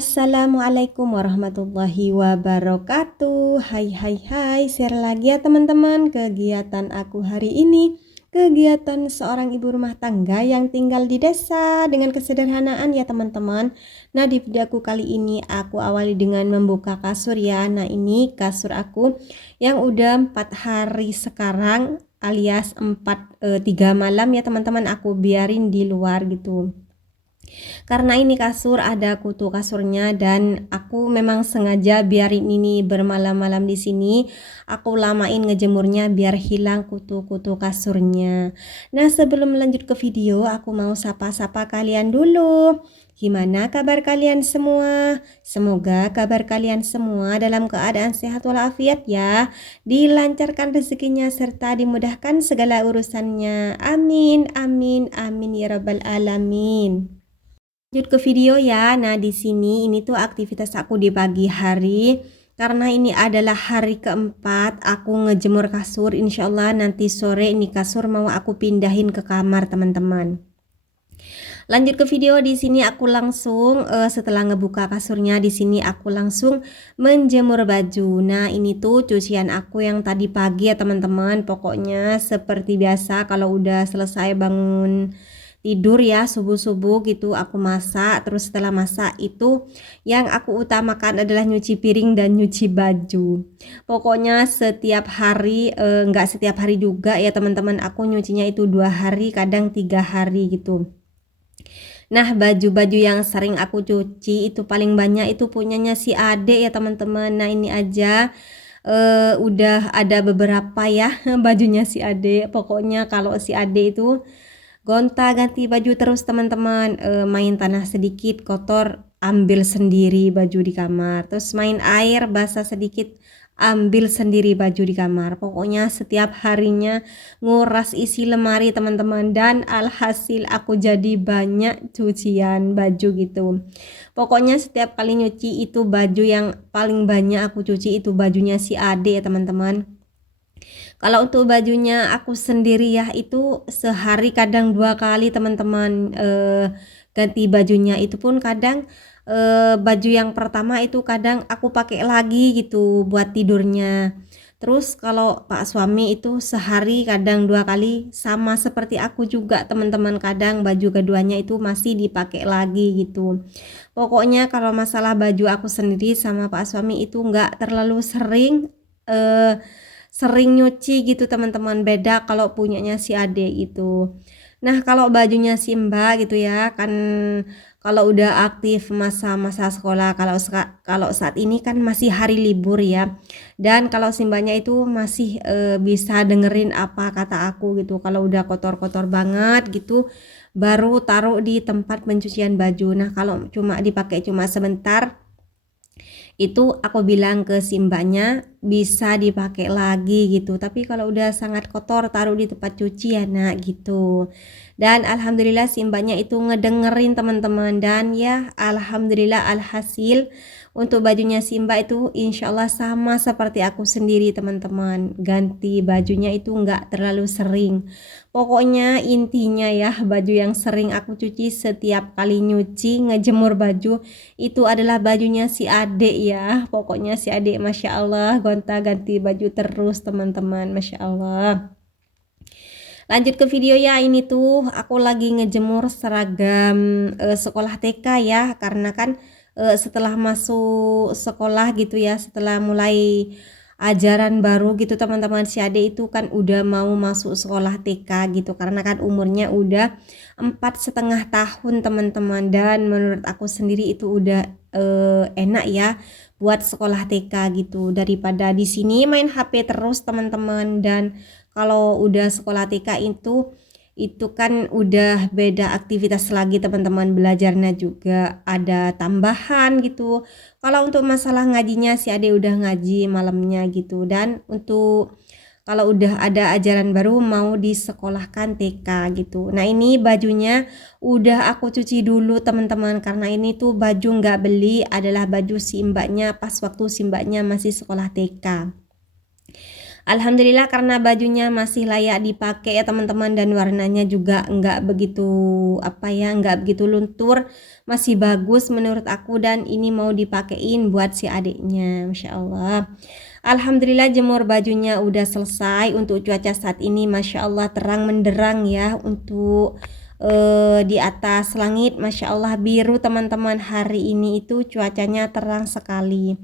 Assalamualaikum warahmatullahi wabarakatuh. Hai, share lagi ya teman-teman kegiatan aku hari ini. Kegiatan seorang ibu rumah tangga yang tinggal di desa dengan kesederhanaan ya teman-teman. Nah, di video aku kali ini aku awali dengan membuka kasur ya. Nah, ini kasur aku yang udah 4 hari sekarang alias 3 malam ya teman-teman, aku biarin di luar gitu. Karena ini kasur ada kutu kasurnya dan aku memang sengaja biarin ini bermalam-malam di sini. Aku lamain ngejemurnya biar hilang kutu-kutu kasurnya. Nah, sebelum lanjut ke video, aku mau sapa-sapa kalian dulu. Gimana kabar kalian semua? Semoga kabar kalian semua dalam keadaan sehat walafiat ya. Dilancarkan rezekinya serta dimudahkan segala urusannya. Amin, amin, amin ya rabbal alamin. Lanjut ke video ya. Nah, di sini ini tuh aktivitas aku di pagi hari. Karena ini adalah hari keempat aku ngejemur kasur. Insya Allah nanti sore ini kasur mau aku pindahin ke kamar teman-teman. Lanjut ke video, di sini aku langsung setelah ngebuka kasurnya di sini aku langsung menjemur baju. Nah, ini tuh cucian aku yang tadi pagi ya teman-teman. Pokoknya seperti biasa kalau udah selesai bangun tidur ya subuh-subuh gitu aku masak, terus setelah masak itu yang aku utamakan adalah nyuci piring dan nyuci baju. Pokoknya setiap hari enggak setiap hari juga ya teman-teman, aku nyucinya itu 2 hari kadang 3 hari gitu. Nah, baju-baju yang sering aku cuci itu paling banyak itu punyanya si Ade ya teman-teman. Nah, ini aja udah ada beberapa ya bajunya si Ade. Pokoknya kalau si Ade itu gonta-ganti baju terus teman-teman, main tanah sedikit kotor ambil sendiri baju di kamar, terus main air basah sedikit ambil sendiri baju di kamar. Pokoknya setiap harinya nguras isi lemari teman-teman, dan alhasil aku jadi banyak cucian baju gitu. Pokoknya setiap kali nyuci itu baju yang paling banyak aku cuci itu bajunya si Ade ya teman-teman. Kalau untuk bajunya aku sendiri ya itu sehari kadang 2 kali teman-teman ganti bajunya, itu pun kadang baju yang pertama itu kadang aku pakai lagi gitu buat tidurnya. Terus kalau Pak suami itu sehari kadang 2 kali, sama seperti aku juga teman-teman, kadang baju keduanya itu masih dipakai lagi gitu. Pokoknya kalau masalah baju aku sendiri sama Pak suami itu enggak terlalu sering nyuci gitu teman-teman, beda kalau punyanya si Ade itu. Nah, kalau bajunya si Mbak gitu ya kan, kalau udah aktif masa-masa sekolah, kalau saat ini kan masih hari libur ya, dan kalau si Mbaknya itu masih bisa dengerin apa kata aku gitu. Kalau udah kotor-kotor banget gitu baru taruh di tempat pencucian baju. Nah, kalau cuma dipakai cuma sebentar itu aku bilang ke si Mbaknya bisa dipakai lagi gitu, tapi kalau udah sangat kotor taruh di tempat cuci ya nak gitu. Dan alhamdulillah si Mbaknya itu ngedengerin teman-teman, dan ya alhamdulillah alhasil untuk bajunya si Mbak itu insya Allah sama seperti aku sendiri teman-teman, ganti bajunya itu enggak terlalu sering. Pokoknya intinya ya, baju yang sering aku cuci setiap kali nyuci ngejemur baju itu adalah bajunya si Adik ya. Pokoknya si Adik Masya Allah gonta-ganti baju terus teman-teman, Masya Allah. Lanjut ke video ya, ini tuh aku lagi ngejemur seragam sekolah TK ya, karena kan setelah masuk sekolah gitu ya, setelah mulai ajaran baru gitu teman-teman, si Ade itu kan udah mau masuk sekolah TK gitu, karena kan umurnya udah 4,5 tahun teman-teman, dan menurut aku sendiri itu udah enak ya buat sekolah TK gitu, daripada di sini main HP terus teman-teman. Dan kalau udah sekolah TK itu kan udah beda aktivitas lagi teman-teman, belajarnya juga ada tambahan gitu. Kalau untuk masalah ngajinya si Ade udah ngaji malamnya gitu, dan untuk kalau udah ada ajaran baru mau disekolahkan TK gitu. Nah ini bajunya udah aku cuci dulu teman-teman, karena ini tuh baju nggak beli, adalah baju si mbaknya pas waktu si mbaknya masih sekolah TK. Alhamdulillah karena bajunya masih layak dipakai ya teman-teman, dan warnanya juga nggak begitu nggak begitu luntur, masih bagus menurut aku, dan ini mau dipakein buat si adiknya. Masya Allah. Alhamdulillah jemur bajunya udah selesai. Untuk cuaca saat ini Masya Allah terang menderang ya, untuk di atas langit Masya Allah biru teman-teman. Hari ini itu cuacanya terang sekali.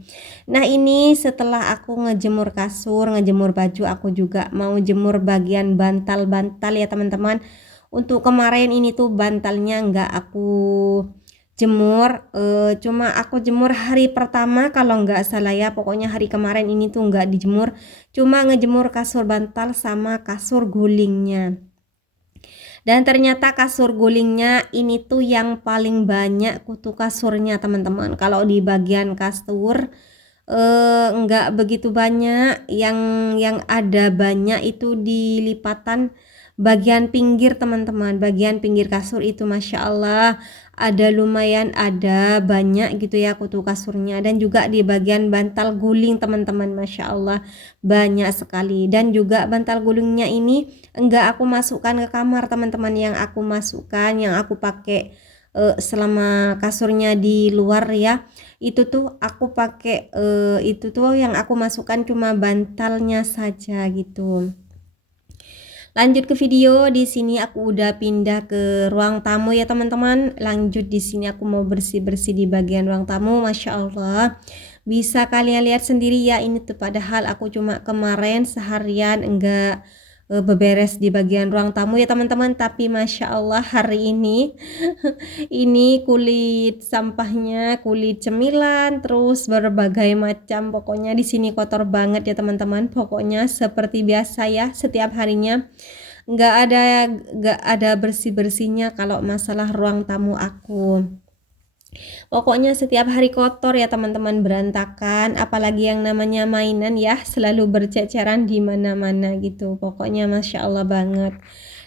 Nah ini setelah aku ngejemur kasur, ngejemur baju, aku juga mau jemur bagian bantal-bantal ya teman-teman. Untuk kemarin ini tuh bantalnya nggak aku jemur, cuma aku jemur hari pertama kalau nggak salah ya, pokoknya hari kemarin ini tuh nggak dijemur, cuma ngejemur kasur bantal sama kasur gulingnya. Dan ternyata kasur gulingnya ini tuh yang paling banyak kutu kasurnya teman-teman. Kalau di bagian kasur enggak begitu banyak, yang ada banyak itu di lipatan bagian pinggir teman-teman. Bagian pinggir kasur itu Masya Allah ada lumayan, ada banyak gitu ya kutu kasurnya, dan juga di bagian bantal guling teman-teman Masya Allah banyak sekali. Dan juga bantal gulingnya ini enggak aku masukkan ke kamar teman-teman, yang aku masukkan, yang aku pakai selama kasurnya di luar ya, itu tuh aku pakai itu tuh yang aku masukkan cuma bantalnya saja gitu. Lanjut ke video. Di sini aku udah pindah ke ruang tamu ya teman-teman. Lanjut di sini aku mau bersih-bersih di bagian ruang tamu. Masya Allah, bisa kalian lihat sendiri ya, ini tuh padahal aku cuma kemarin seharian enggak beberes di bagian ruang tamu ya teman-teman, tapi Masya Allah hari ini ini kulit sampahnya, kulit cemilan, terus berbagai macam, pokoknya di sini kotor banget ya teman-teman. Pokoknya seperti biasa ya, setiap harinya nggak ada bersih-bersihnya kalau masalah ruang tamu aku. Pokoknya setiap hari kotor ya teman-teman, berantakan, apalagi yang namanya mainan ya, selalu berceceran di mana-mana gitu. Pokoknya Masya Allah banget.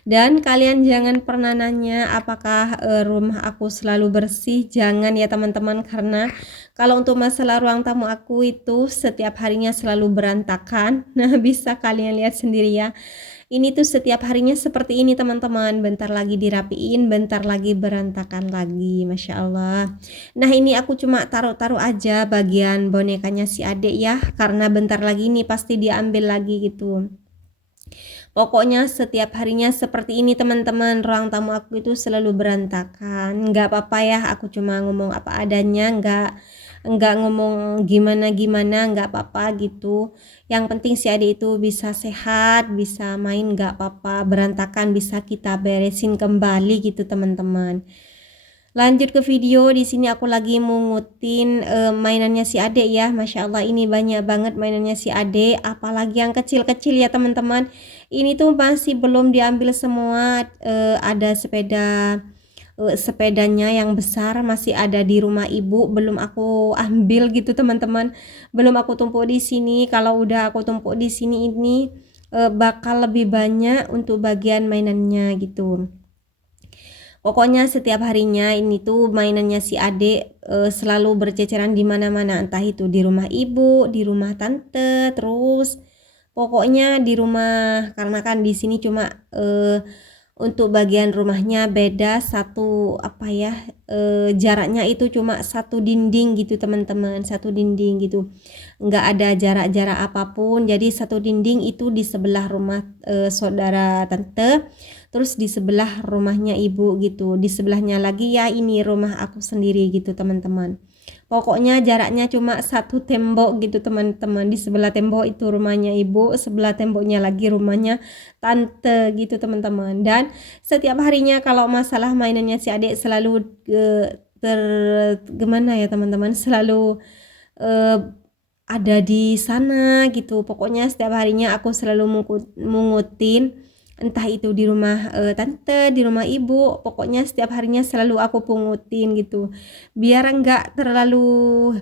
Dan kalian jangan pernah nanya apakah rumah aku selalu bersih, jangan ya teman-teman, karena kalau untuk masalah ruang tamu aku itu setiap harinya selalu berantakan. Nah bisa kalian lihat sendiri ya, ini tuh setiap harinya seperti ini teman-teman, bentar lagi dirapiin, bentar lagi berantakan lagi. Masya Allah. Nah ini aku cuma taruh-taruh aja bagian bonekanya si adek ya, karena bentar lagi ini pasti diambil lagi gitu. Pokoknya setiap harinya seperti ini teman-teman, ruang tamu aku itu selalu berantakan. Nggak apa-apa ya, aku cuma ngomong apa adanya, nggak ngomong gimana-gimana, nggak apa-apa gitu. Yang penting si adik itu bisa sehat, bisa main, nggak apa-apa. Berantakan bisa kita beresin kembali gitu teman-teman. Lanjut ke video. Di sini aku lagi mungutin mainannya si adek ya. Masya Allah ini banyak banget mainannya si adek, apalagi yang kecil-kecil ya teman-teman. Ini tuh masih belum diambil semua. Ada sepedanya yang besar masih ada di rumah ibu, belum aku ambil gitu teman-teman, belum aku tumpuk di sini. Kalau udah aku tumpuk di sini ini bakal lebih banyak untuk bagian mainannya gitu. Pokoknya setiap harinya ini tuh mainannya si adek selalu berceceran di mana-mana, entah itu di rumah ibu, di rumah tante, terus pokoknya di rumah, karena kan di sini cuma untuk bagian rumahnya beda satu jaraknya itu cuma satu dinding gitu teman-teman, satu dinding gitu, nggak ada jarak-jarak apapun. Jadi satu dinding itu di sebelah rumah saudara tante, terus di sebelah rumahnya ibu gitu, di sebelahnya lagi ya ini rumah aku sendiri gitu teman-teman. Pokoknya jaraknya cuma satu tembok gitu teman-teman. Di sebelah tembok itu rumahnya ibu, sebelah temboknya lagi rumahnya tante gitu teman-teman. Dan setiap harinya kalau masalah mainannya si adik selalu gimana ya teman-teman, selalu ada di sana gitu. Pokoknya setiap harinya aku selalu mungutin, entah itu di rumah tante, di rumah ibu, pokoknya setiap harinya selalu aku pungutin gitu, biar enggak terlalu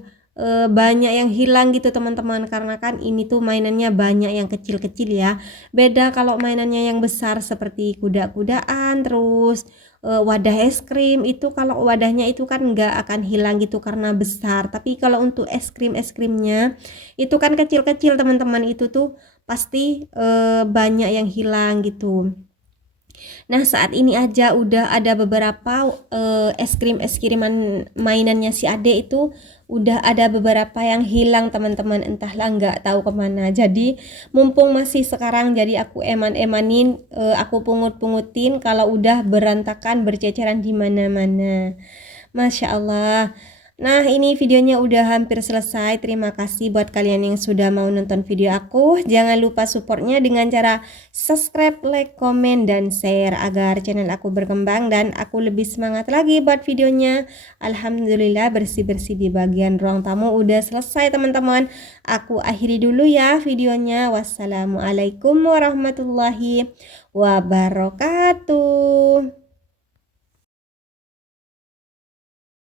banyak yang hilang gitu teman-teman, karena kan ini tuh mainannya banyak yang kecil-kecil ya. Beda kalau mainannya yang besar seperti kuda-kudaan, terus wadah es krim itu, kalau wadahnya itu kan nggak akan hilang gitu karena besar. Tapi kalau untuk es krimnya itu kan kecil-kecil teman-teman, itu tuh pasti banyak yang hilang gitu. Nah, saat ini aja udah ada beberapa es kriman mainannya si Ade itu udah ada beberapa yang hilang teman-teman, entahlah nggak tahu kemana. Jadi mumpung masih sekarang, jadi aku eman-emanin, aku pungut-pungutin kalau udah berantakan berceceran di mana-mana. Masya Allah. Nah, ini videonya udah hampir selesai. Terima kasih buat kalian yang sudah mau nonton video aku. Jangan lupa supportnya dengan cara subscribe, like, komen, dan share agar channel aku berkembang dan aku lebih semangat lagi buat videonya. Alhamdulillah, bersih-bersih di bagian ruang tamu udah selesai teman-teman. Aku akhiri dulu ya videonya. Wassalamualaikum warahmatullahi wabarakatuh.